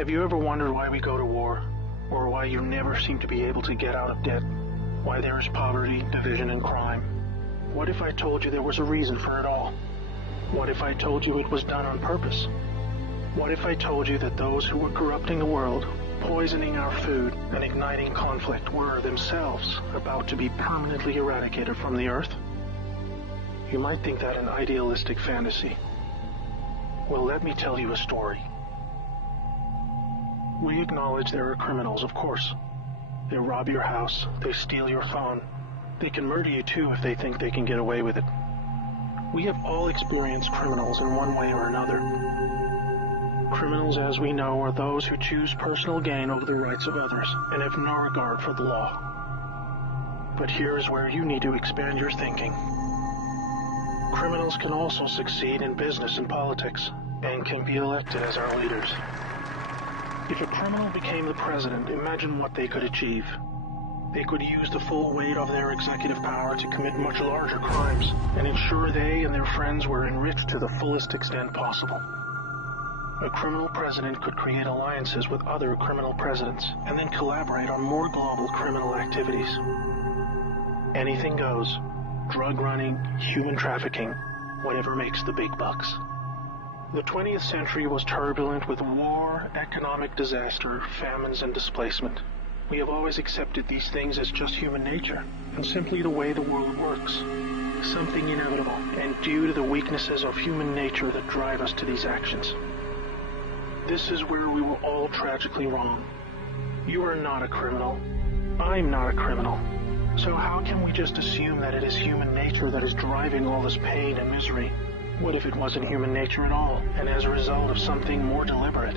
Have you ever wondered why we go to war? Or why you never seem to be able to get out of debt? Why there is poverty, division, and crime? What if I told you there was a reason for it all? What if I told you it was done on purpose? What if I told you that those who were corrupting the world, poisoning our food, and igniting conflict were themselves about to be permanently eradicated from the earth? You might think that an idealistic fantasy. Well, let me tell you a story. We acknowledge there are criminals, of course. They rob your house, they steal your phone. They can murder you too if they think they can get away with it. We have all experienced criminals in one way or another. Criminals, as we know, are those who choose personal gain over the rights of others and have no regard for the law. But here is where you need to expand your thinking. Criminals can also succeed in business and politics and can be elected as our leaders. If a criminal became the president, imagine what they could achieve. They could use the full weight of their executive power to commit much larger crimes and ensure they and their friends were enriched to the fullest extent possible. A criminal president could create alliances with other criminal presidents and then collaborate on more global criminal activities. Anything goes. Drug running, human trafficking, whatever makes the big bucks. The 20th century was turbulent with war, economic disaster, famines, and displacement. We have always accepted these things as just human nature, and simply the way the world works. Something inevitable, and due to the weaknesses of human nature that drive us to these actions. This is where we were all tragically wrong. You are not a criminal. I'm not a criminal. So how can we just assume that it is human nature that is driving all this pain and misery? What if it wasn't human nature at all, and as a result of something more deliberate?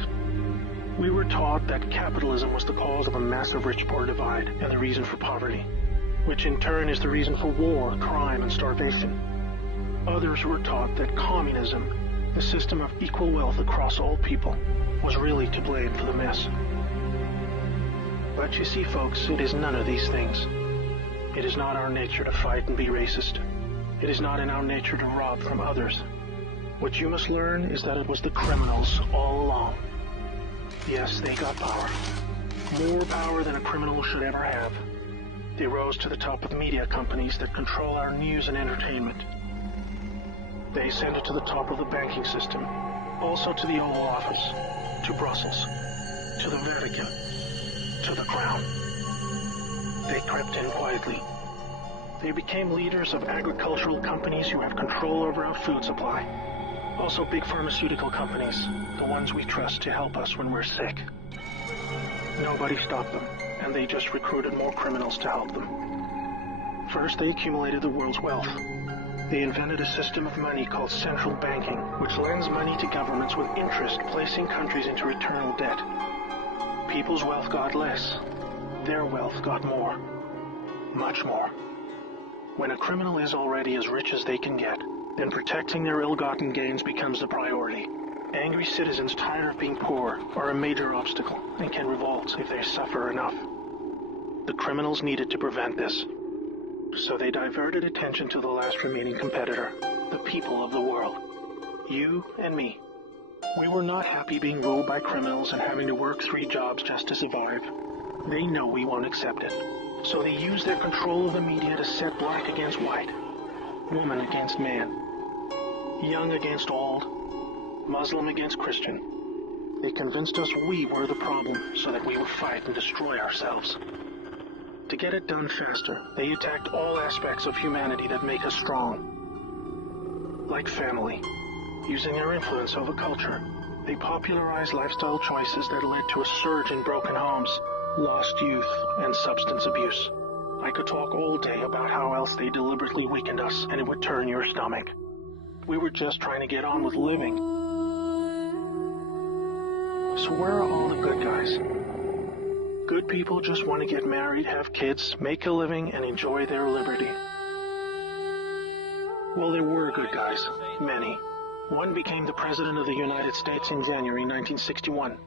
We were taught that capitalism was the cause of a massive rich-poor divide and the reason for poverty, which in turn is the reason for war, crime, and starvation. Others were taught that communism, the system of equal wealth across all people, was really to blame for the mess. But you see, folks, it is none of these things. It is not our nature to fight and be racist. It is not in our nature to rob from others. What you must learn is that it was the criminals all along. Yes, they got power. More power than a criminal should ever have. They rose to the top of media companies that control our news and entertainment. They ascended to the top of the banking system, also to the Oval Office, to Brussels, to the Vatican, to the Crown. They crept in quietly. They became leaders of agricultural companies who have control over our food supply. Also big pharmaceutical companies, the ones we trust to help us when we're sick. Nobody stopped them, and they just recruited more criminals to help them. First, they accumulated the world's wealth. They invented a system of money called central banking, which lends money to governments with interest, placing countries into eternal debt. People's wealth got less. Their wealth got more. Much more. When a criminal is already as rich as they can get, then protecting their ill-gotten gains becomes the priority. Angry citizens tired of being poor are a major obstacle and can revolt if they suffer enough. The criminals needed to prevent this. So they diverted attention to the last remaining competitor, the people of the world. You and me. We were not happy being ruled by criminals and having to work 3 jobs just to survive. They know we won't accept it. So they use their control of the media to set black against white, woman against man, young against old, Muslim against Christian. They convinced us we were the problem so that we would fight and destroy ourselves. To get it done faster, they attacked all aspects of humanity that make us strong. Like family. Using their influence over culture, they popularized lifestyle choices that led to a surge in broken homes, lost youth, and substance abuse. I could talk all day about how else they deliberately weakened us, and it would turn your stomach. We were just trying to get on with living. So where are all the good guys? Good people just want to get married, have kids, make a living, and enjoy their liberty. Well, there were good guys. Many. One became the President of the United States in January 1961.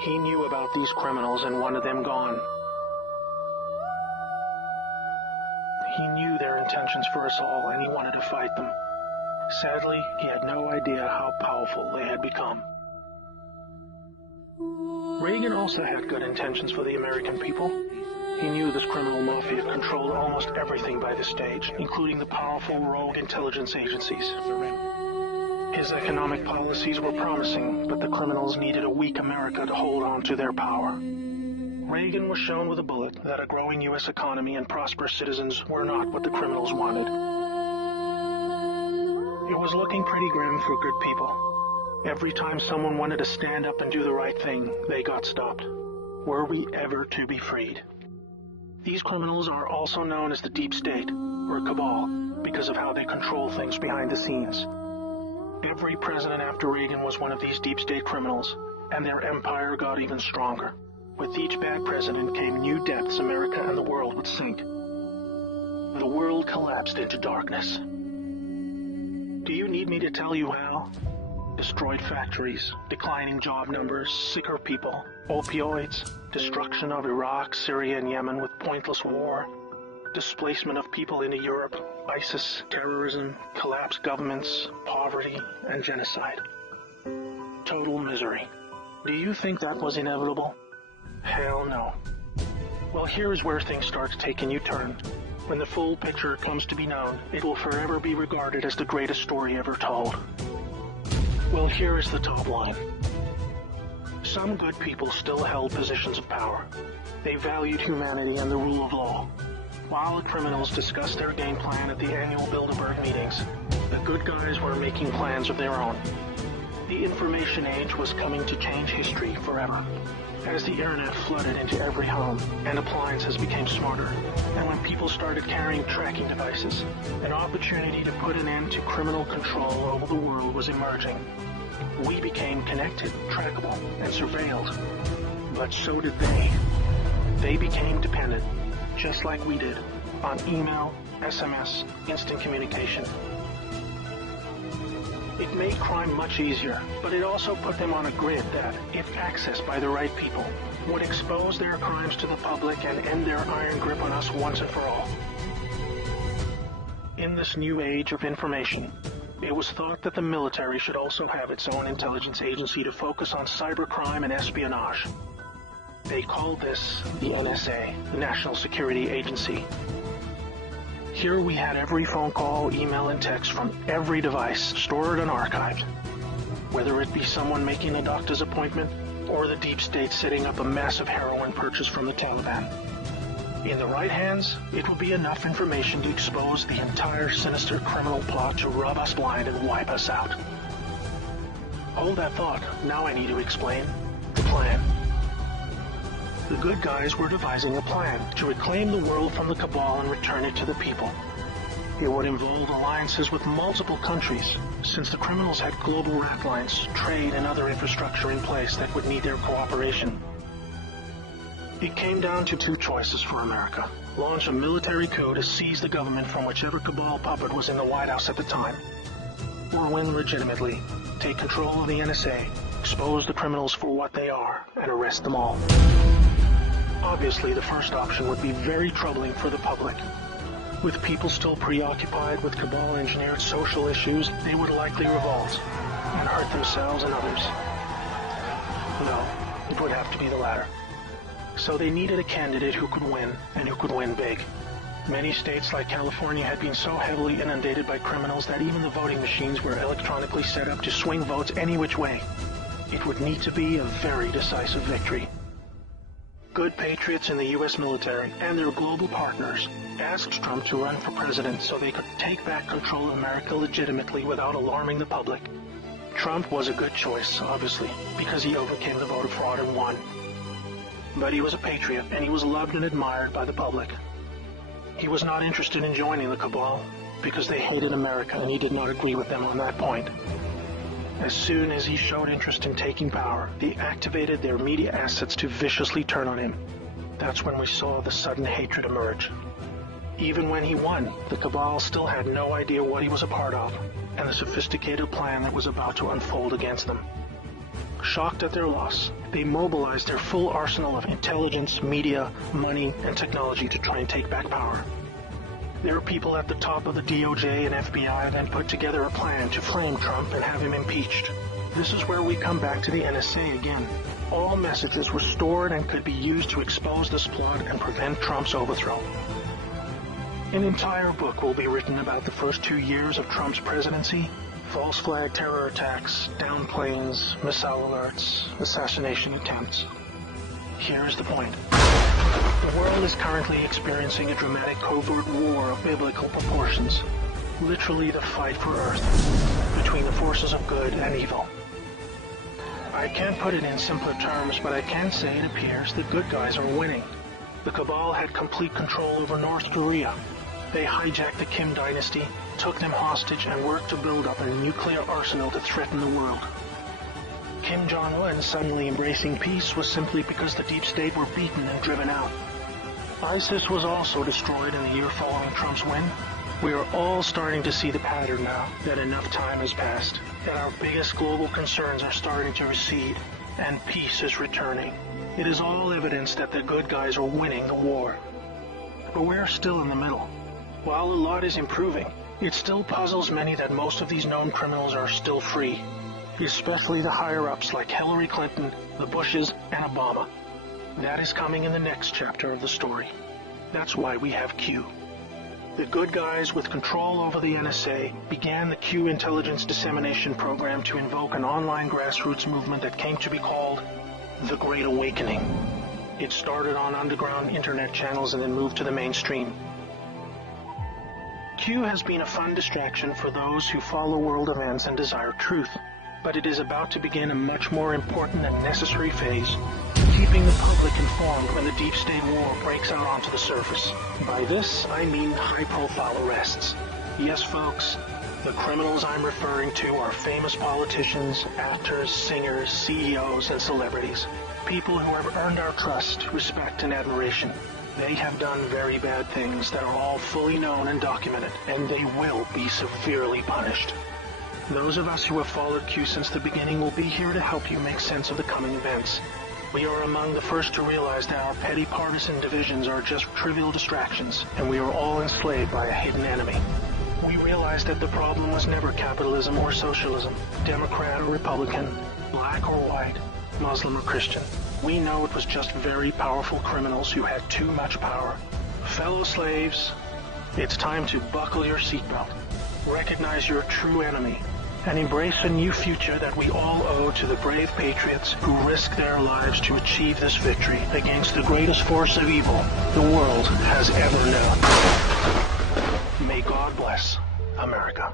He knew about these criminals and wanted them gone. He knew their intentions for us all, and he wanted to fight them. Sadly, he had no idea how powerful they had become. Reagan also had good intentions for the American people. He knew this criminal mafia controlled almost everything by this stage, including the powerful rogue intelligence agencies. His economic policies were promising, but the criminals needed a weak America to hold on to their power. Reagan was shown with a bullet that a growing U.S. economy and prosperous citizens were not what the criminals wanted. It was looking pretty grim for good people. Every time someone wanted to stand up and do the right thing, they got stopped. Were we ever to be freed? These criminals are also known as the Deep State, or Cabal, because of how they control things behind the scenes. Every president after Reagan was one of these Deep State criminals, and their empire got even stronger. With each bad president came new depths America and the world would sink. The world collapsed into darkness. Do you need me to tell you how? Destroyed factories, declining job numbers, sicker people, opioids, destruction of Iraq, Syria, and Yemen with pointless war, displacement of people into Europe, ISIS, terrorism, collapsed governments, poverty, and genocide. Total misery. Do you think that was inevitable? Hell no. Well, here is where things start to take a new turn. When the full picture comes to be known, it will forever be regarded as the greatest story ever told. Well, here is the top line. Some good people still held positions of power. They valued humanity and the rule of law. While the criminals discussed their game plan at the annual Bilderberg meetings, the good guys were making plans of their own. The information age was coming to change history forever. As the internet flooded into every home and appliances became smarter, and when people started carrying tracking devices, an opportunity to put an end to criminal control over the world was emerging. We became connected, trackable, and surveilled. But so did they. They became dependent, just like we did, on email, SMS, instant communication. It made crime much easier, but it also put them on a grid that, if accessed by the right people, would expose their crimes to the public and end their iron grip on us once and for all. In this new age of information, it was thought that the military should also have its own intelligence agency to focus on cybercrime and espionage. They called this the NSA, the National Security Agency. Here we had every phone call, email, and text from every device stored and archived. Whether it be someone making a doctor's appointment or the deep state setting up a massive heroin purchase from the Taliban. In the right hands, it would be enough information to expose the entire sinister criminal plot to rub us blind and wipe us out. Hold that thought. Now I need to explain the plan. The good guys were devising a plan to reclaim the world from the cabal and return it to the people. It would involve alliances with multiple countries, since the criminals had global rat lines, trade, and other infrastructure in place that would need their cooperation. It came down to two choices for America. Launch a military coup to seize the government from whichever cabal puppet was in the White House at the time. Or win legitimately, take control of the NSA, expose the criminals for what they are, and arrest them all. Obviously, the first option would be very troubling for the public. With people still preoccupied with cabal-engineered social issues, they would likely revolt and hurt themselves and others. No, it would have to be the latter. So they needed a candidate who could win, and who could win big. Many states like California had been so heavily inundated by criminals that even the voting machines were electronically set up to swing votes any which way. It would need to be a very decisive victory. Good patriots in the U.S. military and their global partners asked Trump to run for president so they could take back control of America legitimately without alarming the public. Trump was a good choice, obviously, because he overcame the voter fraud and won. But he was a patriot, and he was loved and admired by the public. He was not interested in joining the cabal, because they hated America, and he did not agree with them on that point. As soon as he showed interest in taking power, they activated their media assets to viciously turn on him. That's when we saw the sudden hatred emerge. Even when he won, the cabal still had no idea what he was a part of, and the sophisticated plan that was about to unfold against them. Shocked at their loss, they mobilized their full arsenal of intelligence, media, money, and technology to try and take back power. Their people at the top of the DOJ and FBI then put together a plan to frame Trump and have him impeached. This is where we come back to the NSA again. All messages were stored and could be used to expose this plot and prevent Trump's overthrow. An entire book will be written about the first 2 years of Trump's presidency: false flag terror attacks, downed planes, missile alerts, assassination attempts. Here's the point. The world is currently experiencing a dramatic covert war of biblical proportions. Literally the fight for Earth between the forces of good and evil. I can't put it in simpler terms, but I can say it appears the good guys are winning. The cabal had complete control over North Korea. They hijacked the Kim dynasty, took them hostage, and worked to build up a nuclear arsenal to threaten the world. Kim Jong-un suddenly embracing peace was simply because the deep state were beaten and driven out. ISIS was also destroyed in the year following Trump's win. We are all starting to see the pattern now, that enough time has passed, that our biggest global concerns are starting to recede, and peace is returning. It is all evidence that the good guys are winning the war. But we're still in the middle. While a lot is improving, it still puzzles many that most of these known criminals are still free, especially the higher-ups like Hillary Clinton, the Bushes, and Obama. That is coming in the next chapter of the story. That's why we have Q. The good guys with control over the NSA began the Q intelligence dissemination program to invoke an online grassroots movement that came to be called the Great Awakening. It started on underground internet channels and then moved to the mainstream. Q has been a fun distraction for those who follow world events and desire truth, but it is about to begin a much more important and necessary phase: keeping the public informed when the deep state war breaks out onto the surface. By this, I mean high-profile arrests. Yes, folks, the criminals I'm referring to are famous politicians, actors, singers, CEOs, and celebrities. People who have earned our trust, respect, and admiration. They have done very bad things that are all fully known and documented, and they will be severely punished. Those of us who have followed Q since the beginning will be here to help you make sense of the coming events. We are among the first to realize that our petty partisan divisions are just trivial distractions, and we are all enslaved by a hidden enemy. We realize that the problem was never capitalism or socialism, Democrat or Republican, black or white, Muslim or Christian. We know it was just very powerful criminals who had too much power. Fellow slaves, it's time to buckle your seatbelt, recognize your true enemy, and embrace a new future that we all owe to the brave patriots who risked their lives to achieve this victory against the greatest force of evil the world has ever known. May God bless America.